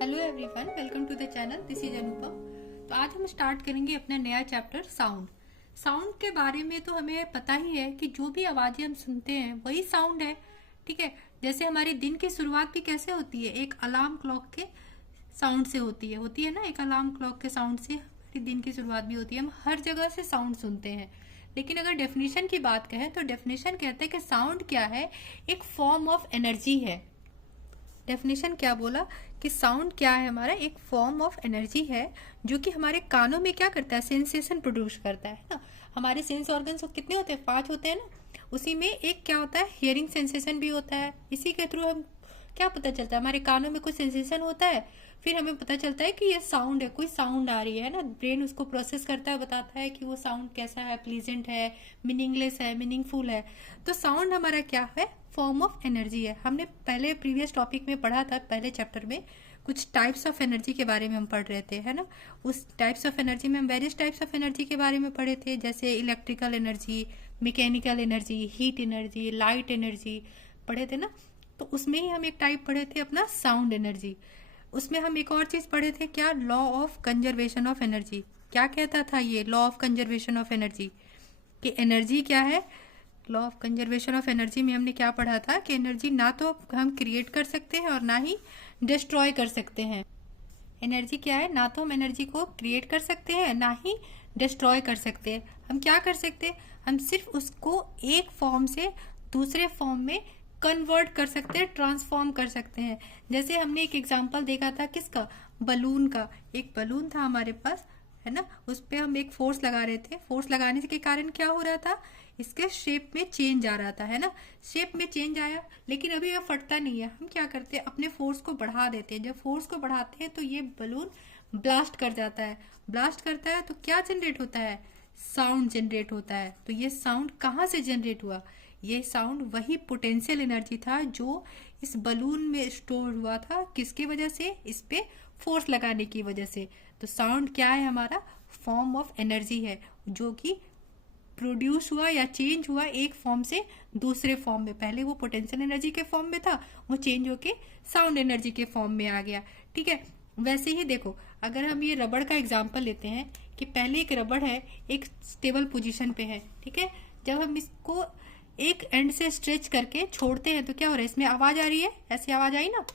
Hello everyone, welcome to the channel. This is Anupam. तो आज हम स्टार्ट करेंगे अपना नया चैप्टर साउंड। साउंड के बारे में तो हमें पता ही है कि जो भी आवाजें हम सुनते हैं वही साउंड है। ठीक है, जैसे हमारी दिन की शुरुआत भी कैसे होती है, एक अलार्म क्लॉक के साउंड से होती है ना। एक अलार्म क्लॉक के साउंड से हमारी दिन की शुरुआत भी होती है। हम हर जगह से साउंड सुनते हैं। लेकिन अगर डेफिनेशन की बात करें तो डेफिनेशन कहते हैं कि साउंड क्या है, एक फॉर्म ऑफ एनर्जी है। डेफिनेशन क्या बोला कि साउंड क्या है, हमारा एक फॉर्म ऑफ एनर्जी है जो कि हमारे कानों में क्या करता है, सेंसेशन प्रोड्यूस करता है ना। हमारे सेंस ऑर्गन्स कितने होते हैं, 5 होते हैं ना। उसी में एक क्या होता है, हियरिंग सेंसेशन भी होता है। इसी के थ्रू हम क्या पता चलता है, हमारे कानों में कुछ सेंसेशन होता है, फिर हमें पता चलता है कि ये साउंड है, कोई साउंड आ रही है ना। ब्रेन उसको प्रोसेस करता है, बताता है कि वो साउंड कैसा है, प्लीजेंट है, मीनिंगलेस है, मीनिंगफुल है। तो साउंड हमारा क्या है, फॉर्म ऑफ एनर्जी है। हमने पहले प्रीवियस टॉपिक में पढ़ा था, पहले चैप्टर में कुछ टाइप्स ऑफ एनर्जी के बारे में हम पढ़ रहे थे, है ना। उस टाइप्स ऑफ एनर्जी में हम वेरियस टाइप्स ऑफ एनर्जी के बारे में पढ़े थे, जैसे electrical energy, mechanical energy, heat energy, light energy पढ़े थे ना। तो उसमें ही हम एक टाइप पढ़े थे अपना साउंड एनर्जी। उसमें हम एक और चीज पढ़े थे, क्या, law of conservation of energy. क्या कहता था ये law of conservation of energy, कि एनर्जी क्या है। Law of conservation of energy में हमने क्या पढ़ा था कि एनर्जी ना तो हम क्रिएट कर सकते हैं और ना ही डिस्ट्रॉय कर सकते हैं। एनर्जी क्या है, ना तो हम एनर्जी को क्रिएट कर सकते हैं ना ही डिस्ट्रॉय कर सकते हैं। हम क्या कर सकते हैं, हम सिर्फ उसको एक फॉर्म से दूसरे फॉर्म में कन्वर्ट कर सकते हैं, ट्रांसफॉर्म कर सकते हैं। जैसे हमने एक एग्जांपल देखा था किसका, बलून का। एक बलून था हमारे पास, है ना, उस पर हम एक फोर्स लगा रहे थे। फोर्स लगाने के कारण क्या हो रहा था, इसके शेप में चेंज आ रहा था, है ना। शेप में चेंज आया, लेकिन अभी यह फटता नहीं है। हम क्या करते हैं, अपने फोर्स को बढ़ा देते हैं। जब फोर्स को बढ़ाते हैं तो ये बलून ब्लास्ट कर जाता है। ब्लास्ट करता है तो क्या जनरेट होता है, साउंड जनरेट होता है। तो ये साउंड कहाँ से जनरेट हुआ, ये साउंड वही पोटेंशियल एनर्जी था जो इस बलून में स्टोर हुआ था। किसकी वजह से, इस पे फोर्स लगाने की वजह से। तो साउंड क्या है, हमारा फॉर्म ऑफ एनर्जी है जो कि प्रोड्यूस हुआ या चेंज हुआ एक फॉर्म से दूसरे फॉर्म में। पहले वो पोटेंशियल एनर्जी के फॉर्म में था, वो चेंज होके साउंड एनर्जी के फॉर्म में आ गया। ठीक है, वैसे ही देखो, अगर हम ये रबड़ का एग्जांपल लेते हैं कि पहले एक रबड़ है, एक स्टेबल पोजीशन पे है। ठीक है, जब हम इसको एक एंड से स्ट्रेच करके छोड़ते हैं तो क्या हो रहा है, इसमें आवाज आ रही है, ऐसी आवाज आई ना।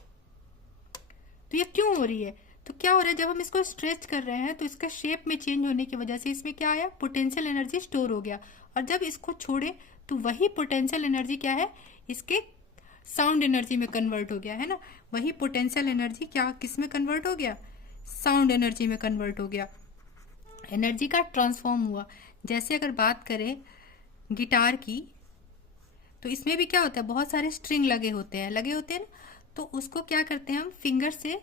तो ये क्यों हो रही है, तो क्या हो रहा है, जब हम इसको स्ट्रेच कर रहे हैं तो इसका शेप में चेंज होने की वजह से इसमें क्या आया, पोटेंशियल एनर्जी स्टोर हो गया। और जब इसको छोड़े तो वही पोटेंशियल एनर्जी क्या है, इसके साउंड एनर्जी में कन्वर्ट हो गया, है ना। वही पोटेंशियल एनर्जी क्या किस में कन्वर्ट हो गया, साउंड एनर्जी में कन्वर्ट हो गया। एनर्जी का ट्रांसफॉर्म हुआ। जैसे अगर बात करें गिटार की, तो इसमें भी क्या होता है, बहुत सारे स्ट्रिंग लगे होते हैं ना। तो उसको क्या करते हैं, हम फिंगर से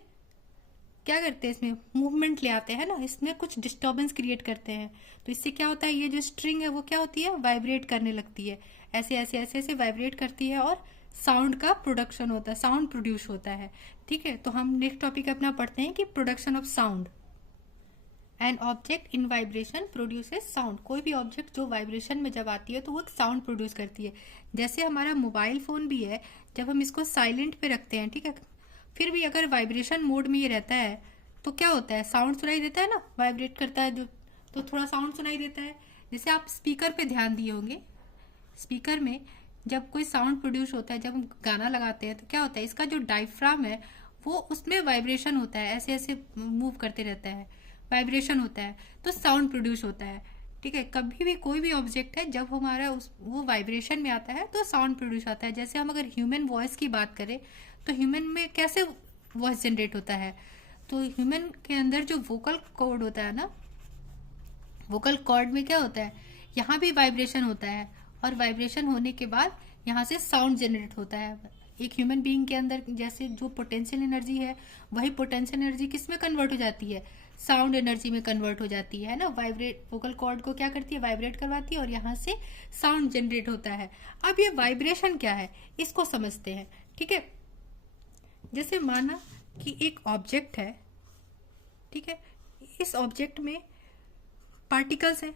क्या करते हैं, इसमें मूवमेंट ले आते हैं ना, इसमें कुछ डिस्टर्बेंस क्रिएट करते हैं। तो इससे क्या होता है, ये जो स्ट्रिंग है वो क्या होती है, वाइब्रेट करने लगती है। ऐसे ऐसे ऐसे ऐसे वाइब्रेट करती है और साउंड का प्रोडक्शन होता है, साउंड प्रोड्यूस होता है। ठीक है, तो हम नेक्स्ट टॉपिक अपना पढ़ते हैं कि production of sound. An object in vibration produces sound. कोई भी ऑब्जेक्ट जो वाइब्रेशन में जब आती है तो वो एक साउंड प्रोड्यूस करती है। जैसे हमारा मोबाइल फोन भी है, जब हम इसको साइलेंट पे रखते हैं, ठीक है, फिर भी अगर वाइब्रेशन मोड में ये रहता है तो क्या होता है, साउंड सुनाई देता है ना, वाइब्रेट करता है जो, तो थोड़ा साउंड सुनाई देता है। जैसे आप स्पीकर पे ध्यान दिए होंगे, स्पीकर में जब कोई साउंड प्रोड्यूस होता है, जब हम गाना लगाते हैं तो क्या होता है, इसका जो डायफ्राम है वो उसमें वाइब्रेशन होता है, ऐसे ऐसे मूव करते रहता है, वाइब्रेशन होता है, तो साउंड प्रोड्यूस होता है। ठीक है, कभी भी कोई भी ऑब्जेक्ट है जब हमारा वो वाइब्रेशन में आता है तो साउंड प्रोड्यूस आता है। जैसे हम अगर ह्यूमन वॉइस की बात करें तो ह्यूमन में कैसे वॉइस जनरेट होता है, तो ह्यूमन के अंदर जो वोकल कॉर्ड होता है ना, वोकल कॉर्ड में क्या होता है, यहाँ भी वाइब्रेशन होता है और वाइब्रेशन होने के बाद यहाँ से साउंड जनरेट होता है। एक ह्यूमन बीइंग के अंदर जैसे जो पोटेंशियल एनर्जी है, वही पोटेंशियल एनर्जी किस में कन्वर्ट हो जाती है, साउंड एनर्जी में कन्वर्ट हो जाती है ना। वाइब्रेट, वोकल कॉर्ड को क्या करती है, वाइब्रेट करवाती है और यहाँ से साउंड जनरेट होता है। अब ये वाइब्रेशन क्या है, इसको समझते हैं। ठीक है, जैसे माना कि एक ऑब्जेक्ट है, ठीक है, इस ऑब्जेक्ट में पार्टिकल्स हैं,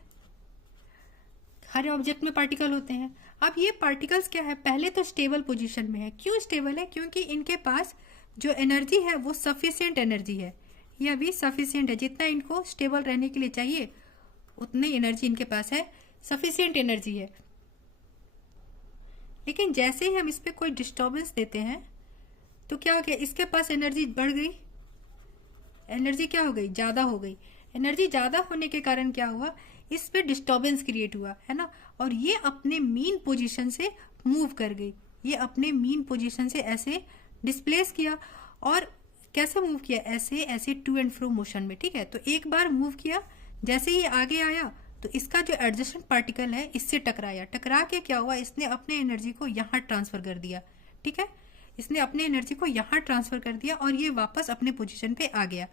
हर ऑब्जेक्ट में पार्टिकल होते हैं। अब ये पार्टिकल्स क्या है, पहले तो स्टेबल पोजीशन में है। क्यों स्टेबल है, क्योंकि इनके पास जो एनर्जी है वो सफिशिएंट एनर्जी है, ये अभी सफिशिएंट है, जितना इनको स्टेबल रहने के लिए चाहिए उतनी एनर्जी इनके पास है, सफिशिएंट एनर्जी है। लेकिन जैसे ही हम इस पर कोई डिस्टर्बेंस देते हैं तो क्या हो गया, इसके पास एनर्जी बढ़ गई, एनर्जी क्या हो गई, ज़्यादा हो गई। एनर्जी ज़्यादा होने के कारण क्या हुआ, इस पे डिस्टर्बेंस क्रिएट हुआ है ना, और ये अपने मीन पोजीशन से मूव कर गई, ये अपने मीन पोजीशन से ऐसे डिस्प्लेस किया। और कैसे मूव किया, ऐसे ऐसे टू एंड फ्रो मोशन में, ठीक है। तो एक बार मूव किया, जैसे ही आगे आया तो इसका जो एडजेसेंट पार्टिकल है इससे टकराया, टकरा के क्या हुआ, इसने अपने एनर्जी को यहाँ ट्रांसफर कर दिया, ठीक है, इसने अपने एनर्जी को यहाँ ट्रांसफर कर दिया और ये वापस अपने पोजीशन पे आ गया,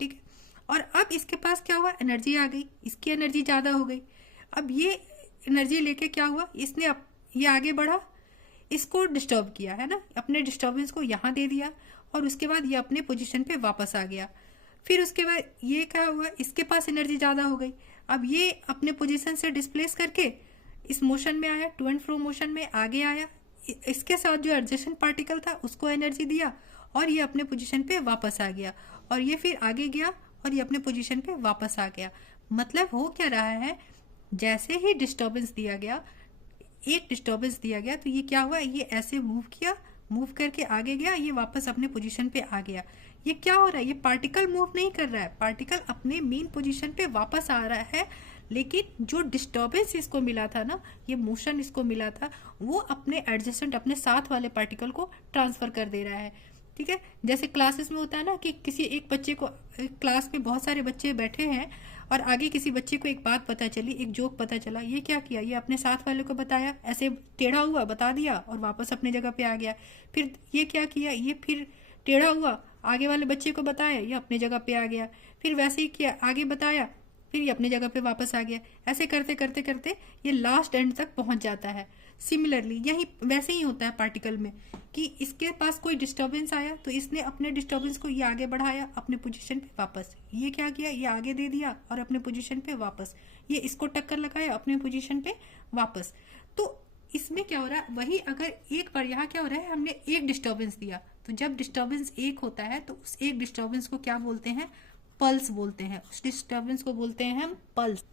ठीक है। और अब इसके पास क्या हुआ, एनर्जी आ गई, इसकी एनर्जी ज़्यादा हो गई। अब ये एनर्जी लेके क्या हुआ, इसने ये आगे बढ़ा, इसको डिस्टर्ब किया है ना, अपने डिस्टर्बेंस को यहाँ दे दिया और उसके बाद ये अपने पोजीशन पे वापस आ गया। फिर उसके बाद ये क्या हुआ, इसके पास एनर्जी ज़्यादा हो गई, अब ये अपने पोजीशन से डिस्प्लेस करके इस मोशन में आया, टू एंड फ्रो मोशन में आगे आया, इसके साथ जो एडजेसेंट पार्टिकल था उसको एनर्जी दिया और ये अपने पोजीशन पे वापस आ गया, और ये फिर आगे गया और ये अपने पोजीशन पे वापस आ गया। मतलब हो क्या रहा है, जैसे ही डिस्टर्बेंस दिया गया, एक डिस्टर्बेंस दिया गया तो ये क्या हुआ, ये ऐसे मूव किया, मूव करके आगे गया, ये वापस अपने पोजीशन पे आ गया। ये क्या हो रहा है, ये पार्टिकल मूव नहीं कर रहा है, पार्टिकल अपने मेन पोजीशन पे वापस आ रहा है, लेकिन जो डिस्टर्बेंस इसको मिला था ना, ये मोशन इसको मिला था, वो अपने एडजेसेंट अपने साथ वाले पार्टिकल को ट्रांसफर कर दे रहा है, ठीक है। जैसे क्लासेस में होता है ना कि किसी एक बच्चे को, क्लास में बहुत सारे बच्चे बैठे हैं और आगे किसी बच्चे को एक बात पता चली, एक जोक पता चला, ये क्या किया, ये अपने साथ वाले को बताया, ऐसे टेढ़ा हुआ बता दिया और वापस अपने जगह पे आ गया। फिर ये क्या किया, ये फिर टेढ़ा हुआ, आगे वाले बच्चे को बताया, ये अपने जगह पे आ गया, फिर वैसे ही किया, आगे बताया, फिर ये अपने जगह पे वापस आ गया। ऐसे करते करते करते ये लास्ट एंड तक पहुंच जाता है। सिमिलरली यही वैसे ही होता है पार्टिकल में कि इसके पास कोई डिस्टर्बेंस आया तो इसने अपने डिस्टर्बेंस को ये आगे बढ़ाया अपने पोजीशन पे वापस, ये क्या किया, ये आगे दे दिया और अपने पोजीशन पे वापस, ये इसको टक्कर लगाया अपने पोजीशन पे वापस। तो इसमें क्या हो रहा है, वही अगर एक बार यहाँ क्या हो रहा है, हमने एक डिस्टर्बेंस दिया, तो जब डिस्टर्बेंस एक होता है तो उस एक डिस्टर्बेंस को क्या बोलते हैं, पल्स बोलते हैं, उस डिस्टर्बेंस को बोलते हैं हम पल्स।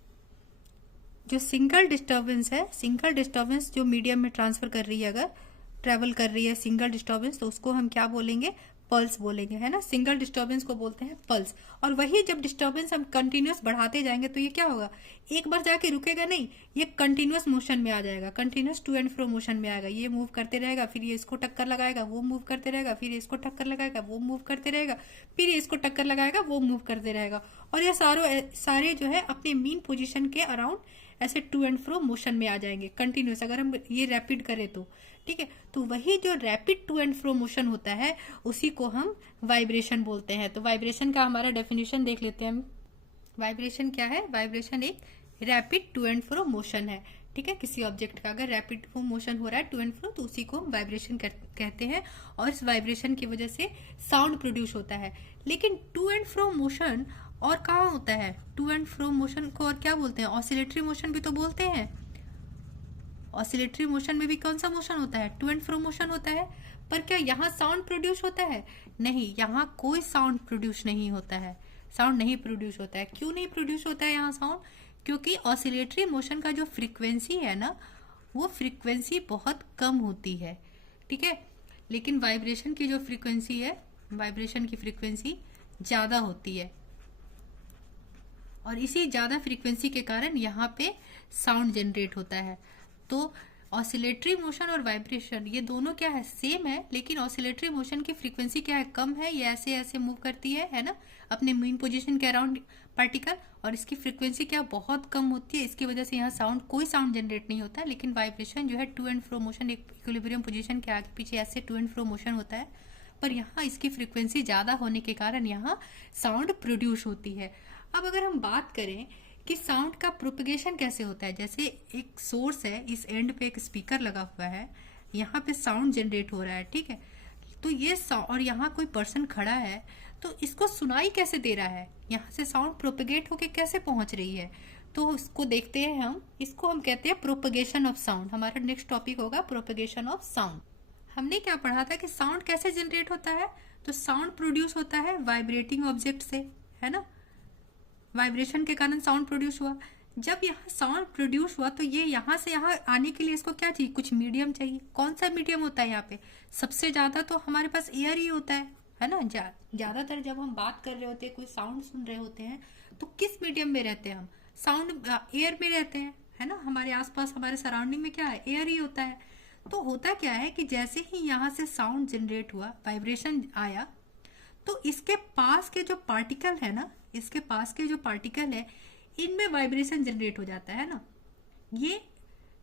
जो सिंगल डिस्टर्बेंस है, सिंगल डिस्टर्बेंस जो मीडियम में ट्रांसफर कर रही है, अगर ट्रेवल कर रही है सिंगल डिस्टर्बेंस, तो उसको हम क्या बोलेंगे, पल्स बोलेंगे, है ना। सिंगल डिस्टर्बेंस को बोलते हैं पल्स। और वही जब डिस्टर्बेंस हम कंटिन्यूस बढ़ाते जाएंगे तो ये क्या होगा, एक बार जाके रुकेगा नहीं, ये कंटिन्यूस मोशन में आ जाएगा, continuous to and fro motion में आएगा, ये मूव करते रहेगा, फिर ये इसको टक्कर लगाएगा, वो मूव करते रहेगा, फिर इसको टक्कर लगाएगा, वो मूव करते रहेगा, फिर ये इसको टक्कर लगाएगा, वो मूव करते रहेगा, और ये सारे जो है अपने मेन पोजिशन के अराउंड ऐसे टू एंड फ्रो मोशन में आ जाएंगे कंटिन्यूस, अगर हम ये रैपिड करें तो, ठीक है। तो वही जो rapid to and fro motion होता है उसी को हम वाइब्रेशन बोलते हैं। तो वाइब्रेशन का हमारा डेफिनेशन देख लेते हैं हम। वाइब्रेशन क्या है, वाइब्रेशन एक rapid to and fro motion है, ठीक है। किसी ऑब्जेक्ट का अगर रैपिड मोशन हो रहा है टू एंड फ्रो तो उसी को हम वाइब्रेशन कहते हैं, और इस वाइब्रेशन की वजह से साउंड प्रोड्यूस होता है। लेकिन टू एंड फ्रो मोशन और कहाँ होता है, टू एंड फ्रो मोशन को और क्या बोलते हैं, ऑसिलेटरी मोशन भी तो बोलते हैं। ऑसिलेटरी मोशन में भी कौन सा मोशन होता है, टू एंड फ्रो मोशन होता है। पर क्या यहाँ साउंड प्रोड्यूस होता है, नहीं, यहाँ कोई साउंड प्रोड्यूस नहीं होता है, साउंड नहीं प्रोड्यूस होता है। क्यों नहीं प्रोड्यूस होता है यहाँ साउंड, क्योंकि ऑसिलेटरी मोशन का जो फ्रीक्वेंसी है ना, वो फ्रीक्वेंसी बहुत कम होती है, ठीक है। लेकिन वाइब्रेशन की जो फ्रीक्वेंसी है, वाइब्रेशन की फ्रीक्वेंसी ज़्यादा होती है, और इसी ज़्यादा फ्रीक्वेंसी के कारण यहाँ पे साउंड जनरेट होता है। तो ऑसिलेटरी मोशन और वाइब्रेशन ये दोनों क्या है, सेम है, लेकिन ऑसिलेटरी मोशन की फ्रीक्वेंसी क्या है, कम है, ये ऐसे ऐसे मूव करती है ना, अपने मेन पोजीशन के अराउंड पार्टिकल, और इसकी फ्रीक्वेंसी क्या बहुत कम होती है, इसकी वजह से यहाँ साउंड, कोई साउंड जनरेट नहीं होता। लेकिन वाइब्रेशन जो है टू एंड फ्रो मोशन, एक इक्विलिब्रियम पोजीशन के आगे पीछे ऐसे टू एंड फ्रो मोशन होता है, पर यहाँ इसकी फ्रीक्वेंसी ज़्यादा होने के कारण यहाँ साउंड प्रोड्यूस होती है। अब अगर हम बात करें कि साउंड का प्रोपगेशन कैसे होता है, जैसे एक सोर्स है, इस एंड पे एक स्पीकर लगा हुआ है, यहाँ पे साउंड जनरेट हो रहा है, ठीक है। तो ये और यहाँ कोई पर्सन खड़ा है, तो इसको सुनाई कैसे दे रहा है, यहाँ से साउंड प्रोपगेट होके कैसे पहुँच रही है, तो इसको देखते हैं हम। इसको हम कहते हैं प्रोपगेशन ऑफ साउंड। हमारा नेक्स्ट टॉपिक होगा प्रोपगेशन ऑफ साउंड। हमने क्या पढ़ा था कि साउंड कैसे जनरेट होता है, तो साउंड प्रोड्यूस होता है वाइब्रेटिंग ऑब्जेक्ट से, है ना, वाइब्रेशन के कारण साउंड प्रोड्यूस हुआ। जब यहाँ साउंड प्रोड्यूस हुआ तो ये यहाँ से यहाँ आने के लिए इसको क्या चाहिए, कुछ मीडियम चाहिए। कौन सा मीडियम होता है यहाँ पे, सबसे ज्यादा तो हमारे पास एयर ही होता है ना। ज्यादातर जब हम बात कर रहे होते हैं, कोई साउंड सुन रहे होते हैं, तो किस मीडियम में रहते हैं हम, साउंड एयर में रहते हैं, है ना। हमारे आसपास हमारे सराउंडिंग में क्या है, एयर ही होता है। तो होता क्या है कि जैसे ही यहाँ से साउंड जनरेट हुआ, वाइब्रेशन आया, तो इसके पास के जो पार्टिकल है ना, इसके पास के जो पार्टिकल है, इनमें वाइब्रेशन जनरेट हो जाता है ना। ये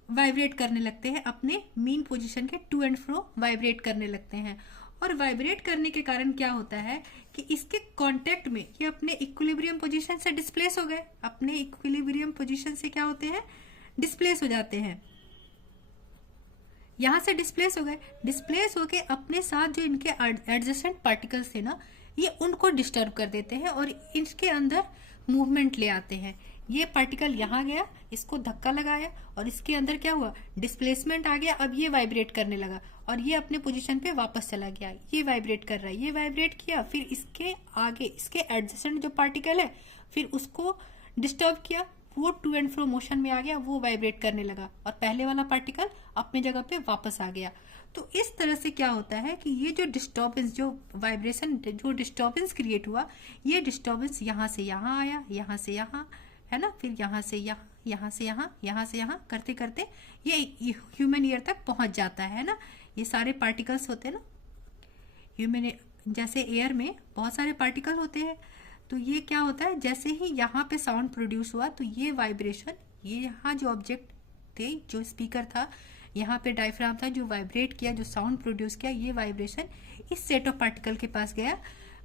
वाइब्रेट करने लगते हैं अपने मीन पोजीशन के टू एंड फ्रो वाइब्रेट करने लगते हैं। और वाइब्रेट करने के कारण क्या होता है कि इसके कांटेक्ट में ये अपने इक्विलिब्रियम पोजीशन से डिस्प्लेस हो गए, अपने इक्विलिब्रियम पोजीशन से क्या होते हैं, डिस्प्लेस हो जाते हैं। यहां से डिस्प्लेस हो गए, डिस्प्लेस होके अपने साथ जो इनके एडजेसेंट पार्टिकल्स थे ना, ये उनको डिस्टर्ब कर देते हैं और इसके अंदर मूवमेंट ले आते हैं। ये पार्टिकल यहाँ गया, इसको धक्का लगाया और इसके अंदर क्या हुआ, डिस्प्लेसमेंट आ गया। अब ये वाइब्रेट करने लगा और ये अपने पोजीशन पे वापस चला गया। ये वाइब्रेट कर रहा है, ये वाइब्रेट किया, फिर इसके आगे इसके एडजेसेंट जो पार्टिकल है, फिर उसको डिस्टर्ब किया, वो टू एंड फ्रो मोशन में आ गया, वो वाइब्रेट करने लगा और पहले वाला पार्टिकल अपने जगह पे वापस आ गया। तो इस तरह से क्या होता है कि ये जो डिस्टर्बेंस, जो वाइब्रेशन, जो डिस्टर्बेंस क्रिएट हुआ, ये डिस्टर्बेंस यहाँ से यहाँ आया, यहाँ से यहाँ, है ना, फिर यहाँ से यहाँ, यहाँ से यहाँ, यहाँ से यहाँ करते करते ये ह्यूमन ईयर तक पहुंच जाता है ना। ये सारे पार्टिकल्स होते हैं ना ह्यूमन, जैसे एयर में बहुत सारे पार्टिकल होते हैं। तो ये क्या होता है, जैसे ही यहाँ पे साउंड प्रोड्यूस हुआ तो ये वाइब्रेशन, ये यहाँ जो ऑब्जेक्ट थे, जो स्पीकर था, यहाँ पे डायफ्राम था जो वाइब्रेट किया, जो साउंड प्रोड्यूस किया, ये वाइब्रेशन इस सेट ऑफ पार्टिकल के पास गया,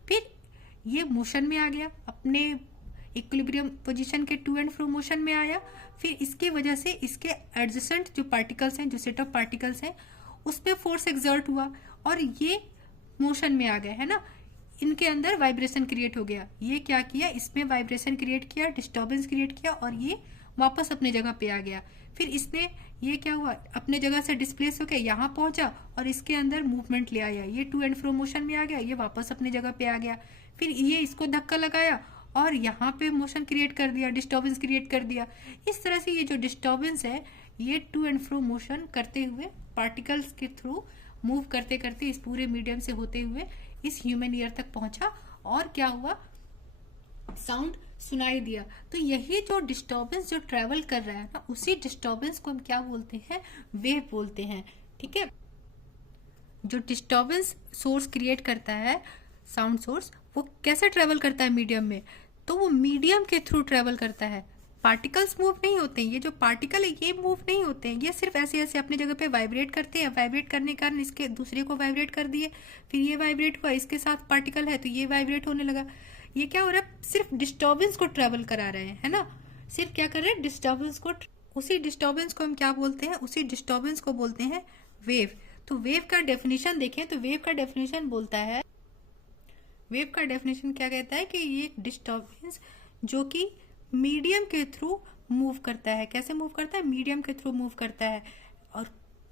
फिर ये मोशन में आ गया, अपने इक्विलिब्रियम पोजीशन के टू एंड फ्रो मोशन में आया। फिर इसकी वजह से इसके एडजेसेंट जो पार्टिकल्स हैं, जो सेट ऑफ पार्टिकल्स हैं, उस पर फोर्स एक्सर्ट हुआ और ये मोशन में आ गए, है ना। इनके अंदर वाइब्रेशन क्रिएट हो गया। ये क्या किया, इसमें वाइब्रेशन क्रिएट किया, डिस्टर्बेंस क्रिएट किया और ये वापस अपने जगह पे आ गया। फिर इसने, ये क्या हुआ, अपने जगह से डिस्प्लेस होकर यहाँ पहुंचा और इसके अंदर मूवमेंट ले आया, ये टू एंड फ्रो मोशन में आ गया, ये वापस अपने जगह पे आ गया। फिर ये इसको धक्का लगाया और यहाँ पे मोशन क्रिएट कर दिया, डिस्टर्बेंस क्रिएट कर दिया। इस तरह से ये जो डिस्टर्बेंस है, ये टू एंड फ्रो मोशन करते हुए पार्टिकल्स के थ्रू मूव करते करते इस पूरे मीडियम से होते हुए इस ह्यूमन ईयर तक पहुंचा और क्या हुआ, साउंड सुनाई दिया। तो यही जो डिस्टर्बेंस जो ट्रेवल कर रहा है ना, उसी डिस्टर्बेंस को हम क्या बोलते हैं, वेव बोलते हैं। ठीक है, जो डिस्टर्बेंस सोर्स क्रिएट करता है, साउंड सोर्स, वो कैसे ट्रेवल करता है मीडियम में, तो वो मीडियम के थ्रू ट्रेवल करता है। पार्टिकल्स मूव नहीं होते हैं, ये जो पार्टिकल है ये मूव नहीं होते हैं, ये सिर्फ ऐसे ऐसे अपनी जगह पे वाइब्रेट करते हैं। वाइब्रेट करने के कारण इसके दूसरे को वाइब्रेट कर दिए, फिर ये वाइब्रेट हुआ, इसके साथ पार्टिकल है तो ये वाइब्रेट होने लगा। ये क्या हो रहा है, सिर्फ डिस्टर्बेंस को ट्रेवल करा रहे हैं, है ना, सिर्फ क्या कर रहे हैं, डिस्टर्बेंस को। उसी डिस्टर्बेंस को हम क्या बोलते हैं, उसी डिस्टर्बेंस को बोलते हैं वेव। तो वेव का डेफिनेशन देखें तो वेव का डेफिनेशन बोलता है, वेव का डेफिनेशन क्या कहता है कि ये डिस्टर्बेंस जो कि मीडियम के थ्रू मूव करता है। कैसे मूव करता है, मीडियम के थ्रू मूव करता है। और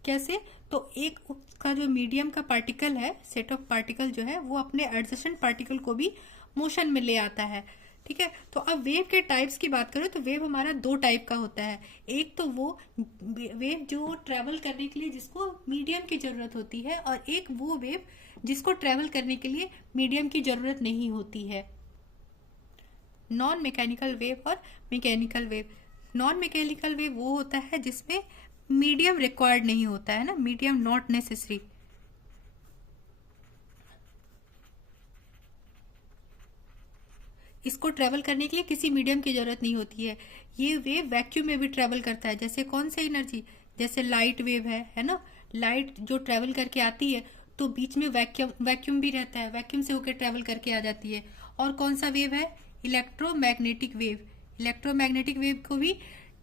कैसे, तो एक उसका जो मीडियम का पार्टिकल है, सेट ऑफ पार्टिकल जो है, वो अपने एडजेसेंट पार्टिकल को भी मोशन में ले आता है। ठीक है, तो अब वेव के टाइप्स की बात करें तो वेव हमारा दो टाइप का होता है। एक तो वो वेव जो ट्रेवल करने के लिए जिसको मीडियम की जरूरत होती है, और एक वो वेव जिसको ट्रेवल करने के लिए मीडियम की जरूरत नहीं होती है। नॉन मैकेनिकल वेव और mechanical wave. Non mechanical wave वो होता है जिसमें मीडियम रिक्वायर्ड नहीं होता है ना, मीडियम नॉट नेसेसरी। इसको ट्रेवल करने के लिए किसी मीडियम की जरूरत नहीं होती है। ये वेव वैक्यूम में भी ट्रेवल करता है। जैसे कौन सा एनर्जी, जैसे लाइट वेव है ना, लाइट जो ट्रेवल करके आती है तो बीच में वैक्यूम भी रहता है, वैक्यूम से होकर ट्रेवल करके आ जाती है। और कौन सा वेव है, इलेक्ट्रोमैग्नेटिक वेव। इलेक्ट्रोमैग्नेटिक वेव को भी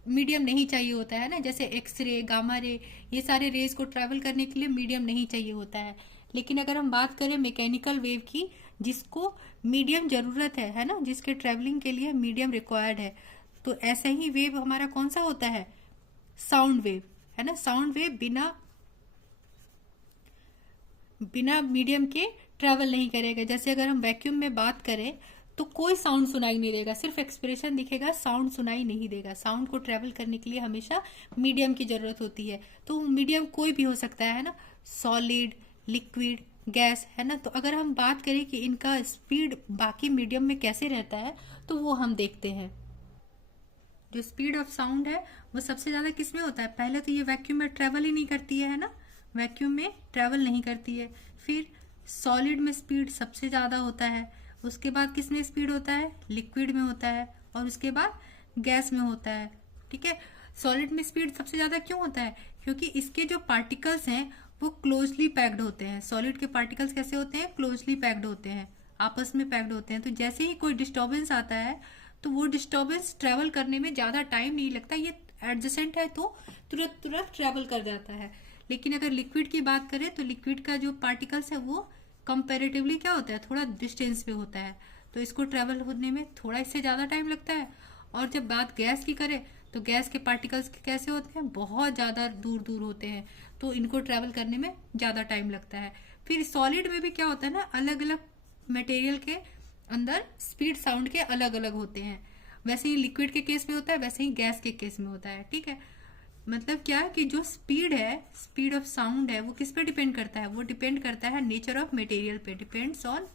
मीडियम नहीं चाहिए होता है ना, जैसे एक्सरे, गामा रे, ये सारे रेज को ट्रेवल करने के लिए मीडियम नहीं चाहिए होता है। लेकिन अगर हम बात करें मैकेनिकल वेव की, जिसको मीडियम जरूरत है ना, जिसके ट्रेवलिंग के लिए मीडियम रिक्वायर्ड है, तो ऐसा ही वेव हमारा कौन सा होता है, साउंड वेव, है ना। साउंड वेव बिना मीडियम के ट्रैवल नहीं करेगा। जैसे अगर हम वैक्यूम में बात करें तो कोई साउंड सुनाई नहीं देगा, सिर्फ एक्सप्रेशन दिखेगा, साउंड सुनाई नहीं देगा। साउंड को ट्रैवल करने के लिए हमेशा मीडियम की जरूरत होती है। तो मीडियम कोई भी हो सकता है ना, सॉलिड, लिक्विड, गैस, है ना। तो अगर हम बात करें कि इनका स्पीड बाकी मीडियम में कैसे रहता है तो वो हम देखते हैं। जो स्पीड ऑफ साउंड है वो सबसे ज्यादा किस में होता है? पहले तो ये वैक्यूम में ट्रैवल ही नहीं करती है ना, वैक्यूम में ट्रैवल नहीं करती है। फिर सॉलिड में स्पीड सबसे ज्यादा होता है। उसके बाद किस में स्पीड होता है? लिक्विड में होता है। और उसके बाद गैस में होता है। ठीक है। सॉलिड में स्पीड सबसे ज्यादा क्यों होता है? क्योंकि इसके जो पार्टिकल्स हैं वो क्लोजली पैक्ड होते हैं। सॉलिड के पार्टिकल्स कैसे होते हैं? क्लोजली पैक्ड होते हैं, आपस में पैक्ड होते हैं। तो जैसे ही कोई डिस्टर्बेंस आता है तो वो डिस्टर्बेंस ट्रेवल करने में ज्यादा टाइम नहीं लगता, ये एडजेसेंट है तो तुरंत तुरंत ट्रेवल कर जाता है। लेकिन अगर लिक्विड की बात करें तो लिक्विड का जो पार्टिकल्स है वो कंपैरेटिवली क्या होता है? थोड़ा डिस्टेंस पे होता है, तो इसको ट्रेवल होने में थोड़ा इससे ज्यादा टाइम लगता है। और जब बात गैस की करें तो गैस के पार्टिकल्स कैसे होते हैं? बहुत ज्यादा दूर दूर होते हैं, तो इनको ट्रेवल करने में ज्यादा टाइम लगता है। फिर सॉलिड में भी क्या होता है ना, अलग अलग मटेरियल के अंदर स्पीड साउंड के अलग अलग होते हैं। वैसे ही लिक्विड के केस में होता है, वैसे ही गैस के केस में होता है। ठीक है। मतलब क्या कि जो स्पीड है, स्पीड ऑफ साउंड है, वो किस पे डिपेंड करता है? वो डिपेंड करता है नेचर ऑफ मटेरियल पे। Depends on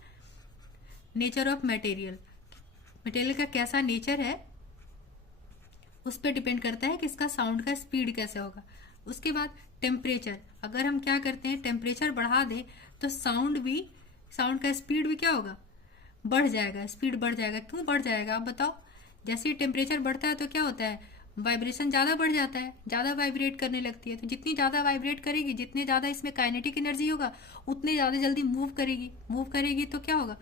nature of material. Material का कैसा नेचर है उस पर डिपेंड करता है कि इसका साउंड का स्पीड कैसे होगा। उसके बाद टेम्परेचर, अगर हम क्या करते हैं, टेम्परेचर बढ़ा दें तो साउंड का स्पीड भी क्या होगा? बढ़ जाएगा, स्पीड बढ़ जाएगा। क्यों बढ़ जाएगा आप बताओ? जैसे ही टेम्परेचर बढ़ता है तो क्या होता है? वाइब्रेशन ज्यादा बढ़ जाता है, ज्यादा वाइब्रेट करने लगती है। तो जितनी ज्यादा वाइब्रेट करेगी, जितने ज्यादा इसमें काइनेटिक एनर्जी होगा, उतने ज्यादा जल्दी मूव करेगी तो क्या होगा?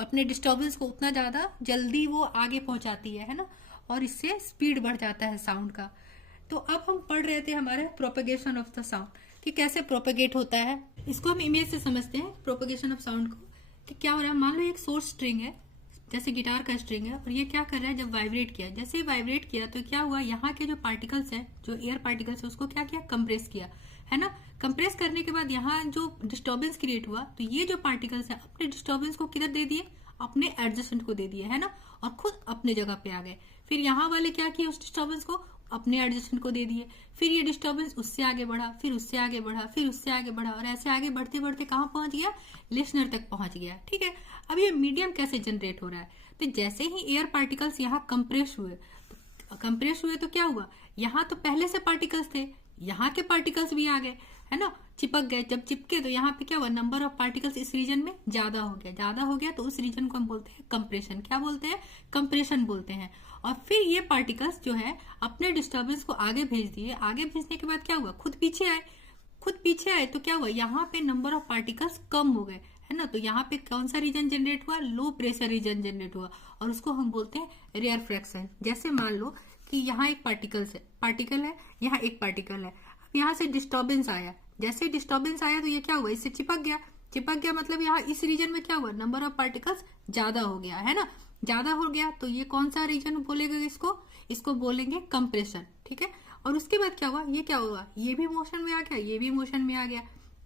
अपने डिस्टर्बेंस को उतना ज्यादा जल्दी वो आगे पहुंचाती है ना। और इससे स्पीड बढ़ जाता है साउंड का। तो अब हम पढ़ रहे थे हमारे प्रोपेगेशन ऑफ द साउंड कि कैसे प्रोपेगेट होता है। इसको हम इमेज से समझते हैं प्रोपेगेशन ऑफ साउंड को। कि क्या हो रहा है, मान लो एक सोर्स स्ट्रिंग है, जैसे गिटार का स्ट्रिंग है, और ये क्या कर रहा है, जब वाइब्रेट किया, जैसे वाइब्रेट किया तो क्या हुआ, यहाँ के जो पार्टिकल्स है, जो एयर पार्टिकल्स है, उसको क्या किया? कंप्रेस किया, है ना। कंप्रेस करने के बाद यहाँ जो डिस्टर्बेंस क्रिएट हुआ, तो ये जो पार्टिकल्स है अपने डिस्टर्बेंस को किधर दे दिए? अपने एडजेसेंट को दे दिए, है ना। और खुद अपने जगह पे आ गए। फिर यहाँ वाले क्या किए? उस डिस्टर्बेंस को अपने एडजेसेंट को दे दिए। फिर ये डिस्टर्बेंस उससे आगे बढ़ा, फिर उससे आगे बढ़ा, फिर उससे आगे बढ़ा, और ऐसे आगे बढ़ते बढ़ते कहाँ पहुंच गया? लिसनर तक पहुंच गया। ठीक है। अब ये मीडियम कैसे जनरेट हो रहा है? तो जैसे ही एयर पार्टिकल्स यहाँ कंप्रेस हुए तो क्या हुआ? यहाँ तो पहले से पार्टिकल्स थे, यहाँ के पार्टिकल्स भी आ गए, है ना, चिपक गए। जब चिपके तो यहाँ पे क्या हुआ? नंबर ऑफ पार्टिकल्स इस रीजन में ज्यादा हो गया, तो उस रीजन को हम बोलते हैं कंप्रेशन। क्या बोलते हैं? कंप्रेशन बोलते हैं। और फिर ये पार्टिकल्स जो है अपने डिस्टर्बेंस को आगे भेज दिए। आगे भेजने के बाद क्या हुआ? खुद पीछे आए तो क्या हुआ? यहाँ पे नंबर ऑफ पार्टिकल्स कम हो गए, है ना। तो यहाँ पे कौन सा रीजन जनरेट हुआ? लो प्रेशर रीजन जनरेट हुआ, और उसको हम बोलते हैं रेयरफ्रैक्शन। जैसे मान लो कि यहाँ एक पार्टिकल है, यहाँ एक पार्टिकल है। अब यहाँ से डिस्टर्बेंस आया, जैसे डिस्टर्बेंस आया तो ये क्या हुआ? इससे चिपक गया मतलब यहाँ इस रीजन में क्या हुआ? नंबर ऑफ पार्टिकल्स ज्यादा हो गया, है ना। ज्यादा हो गया तो ये कौन सा रीजन बोलेगा? इसको बोलेंगे कंप्रेशन। ठीक है। और उसके बाद क्या हुआ? ये क्या हुआ? ये भी मोशन में आ गया, ये भी मोशन में आ गया।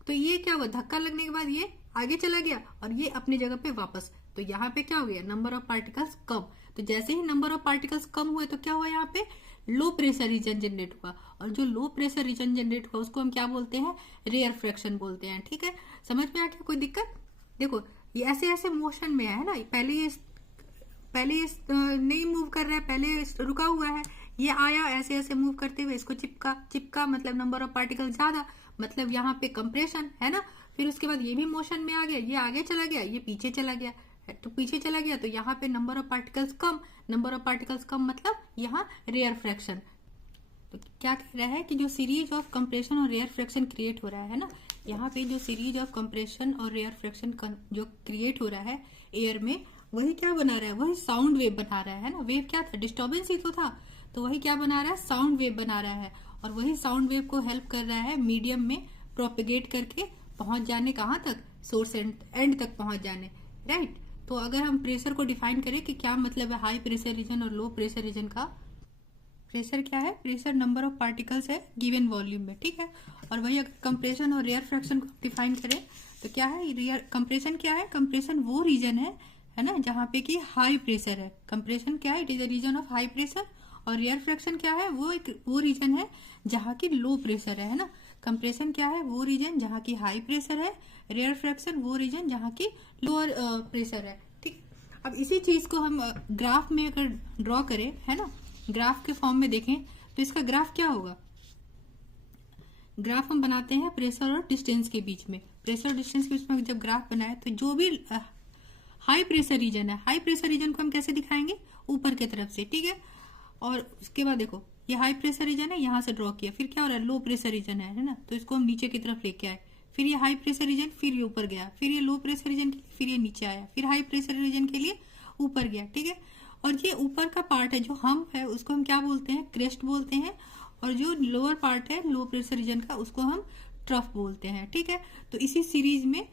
तो ये क्या हुआ? धक्का लगने के बाद ये आगे चला गया और ये अपनी जगह पे वापस। तो यहाँ पे क्या हो गया? नंबर ऑफ पार्टिकल्स कम। तो जैसे ही नंबर ऑफ पार्टिकल्स कम हुए तो क्या हुआ? यहाँ पे लो प्रेशर रीजन जनरेट हुआ, और जो लो प्रेशर रीजन जनरेट हुआ उसको हम क्या बोलते हैं? रेयरफ्रैक्शन बोलते हैं। ठीक है। समझ में आ गया? कोई दिक्कत? देखो ये ऐसे मोशन में है ना, पहले ये नहीं मूव कर रहा है, पहले रुका हुआ है, ये आया ऐसे मूव करते हुए, इसको चिपका मतलब नंबर ऑफ पार्टिकल ज्यादा, मतलब यहाँ पे कंप्रेशन, है ना। फिर उसके बाद ये भी मोशन में आ गया, ये आगे चला गया, ये पीछे चला गया, तो यहाँ पे नंबर ऑफ पार्टिकल्स कम मतलब यहाँ रेयरफ्रैक्शन। तो क्या कह रहा है कि जो सीरीज ऑफ कंप्रेशन और रेयरफ्रैक्शन क्रिएट हो रहा है ना, यहाँ पे जो सीरीज ऑफ कंप्रेशन और रेयरफ्रैक्शन जो क्रिएट हो रहा है एयर में, वही क्या बना रहा है? वही साउंड वेव बना रहा है ना। वेव क्या था? डिस्टर्बेंस ही तो था। तो वही क्या बना रहा है? साउंड वेव बना रहा है। और वही साउंड वेव को हेल्प कर रहा है मीडियम में प्रोपेगेट करके पहुंच जाने, कहाँ तक? सोर्स एंड तक पहुंच जाने, राइट। तो अगर हम प्रेशर को डिफाइन करें कि क्या मतलब है हाई प्रेशर रीजन और लो प्रेशर रीजन का, प्रेशर क्या है? प्रेशर नंबर ऑफ पार्टिकल्स है गिवन वॉल्यूम में। ठीक है। और वही अगर कंप्रेशन और रेयरफ्रैक्शन को डिफाइन करें तो क्या है कंप्रेशन, क्या है कंप्रेशन वो रीजन है ना, जहाँ पे कि हाई प्रेशर है। कंप्रेशन क्या है, it is a region of high pressure. और रेयरफ्रैक्शन क्या है, वो रीजन है जहाँ की लो प्रेशर है ना। कंप्रेशन क्या है, वो रीजन जहाँ की हाई प्रेशर है। रेयरफ्रैक्शन वो रीजन जहाँ की लोअर प्रेशर है। ठीक, अब इसी चीज को हम ग्राफ में अगर ड्रॉ करें, है ना, ग्राफ के फॉर्म में देखें तो इसका ग्राफ क्या होगा। ग्राफ हम बनाते हैं प्रेशर और डिस्टेंस के बीच में। प्रेशर और डिस्टेंस के बीच में जब ग्राफ बनाए तो जो भी हाई प्रेशर रीजन है, हाई प्रेशर रीजन को हम कैसे दिखाएंगे, ऊपर की तरफ से, ठीक है। और उसके बाद देखो ये हाई प्रेशर रीजन है, यहाँ से ड्रॉ किया, फिर क्या हो रहा है, लो प्रेशर रीजन है ना, तो इसको हम नीचे की तरफ लेके आए, फिर ये हाई प्रेशर रीजन, फिर ये ऊपर गया, फिर ये लो प्रेशर रीजन के लिए, फिर ये नीचे आया, फिर हाई प्रेशर रीजन के लिए ऊपर गया, ठीक है। और ये ऊपर का पार्ट है जो हम्प है, उसको हम क्या बोलते हैं, क्रेस्ट बोलते हैं। और जो लोअर पार्ट है लो प्रेशर रीजन का, उसको हम ट्रफ बोलते हैं, ठीक है। तो इसी सीरीज में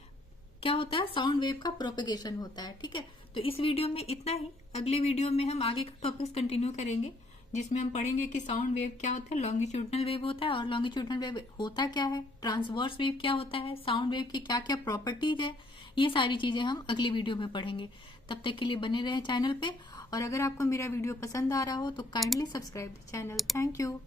क्या होता है, साउंड वेव का प्रोपेगेशन होता है, ठीक है। तो इस वीडियो में इतना ही। अगले वीडियो में हम आगे का टॉपिक्स कंटिन्यू करेंगे, जिसमें हम पढ़ेंगे कि साउंड वेव क्या होता है, लॉन्गिट्यूडनल वेव होता है, और लॉन्गिट्यूडनल वेव होता क्या है, ट्रांसवर्स वेव क्या होता है, साउंड वेव की क्या क्या प्रॉपर्टीज है, ये सारी चीजें हम अगली वीडियो में पढ़ेंगे। तब तक के लिए बने रहे चैनल पे, और अगर आपको मेरा वीडियो पसंद आ रहा हो तो kindly subscribe the channel. Thank you.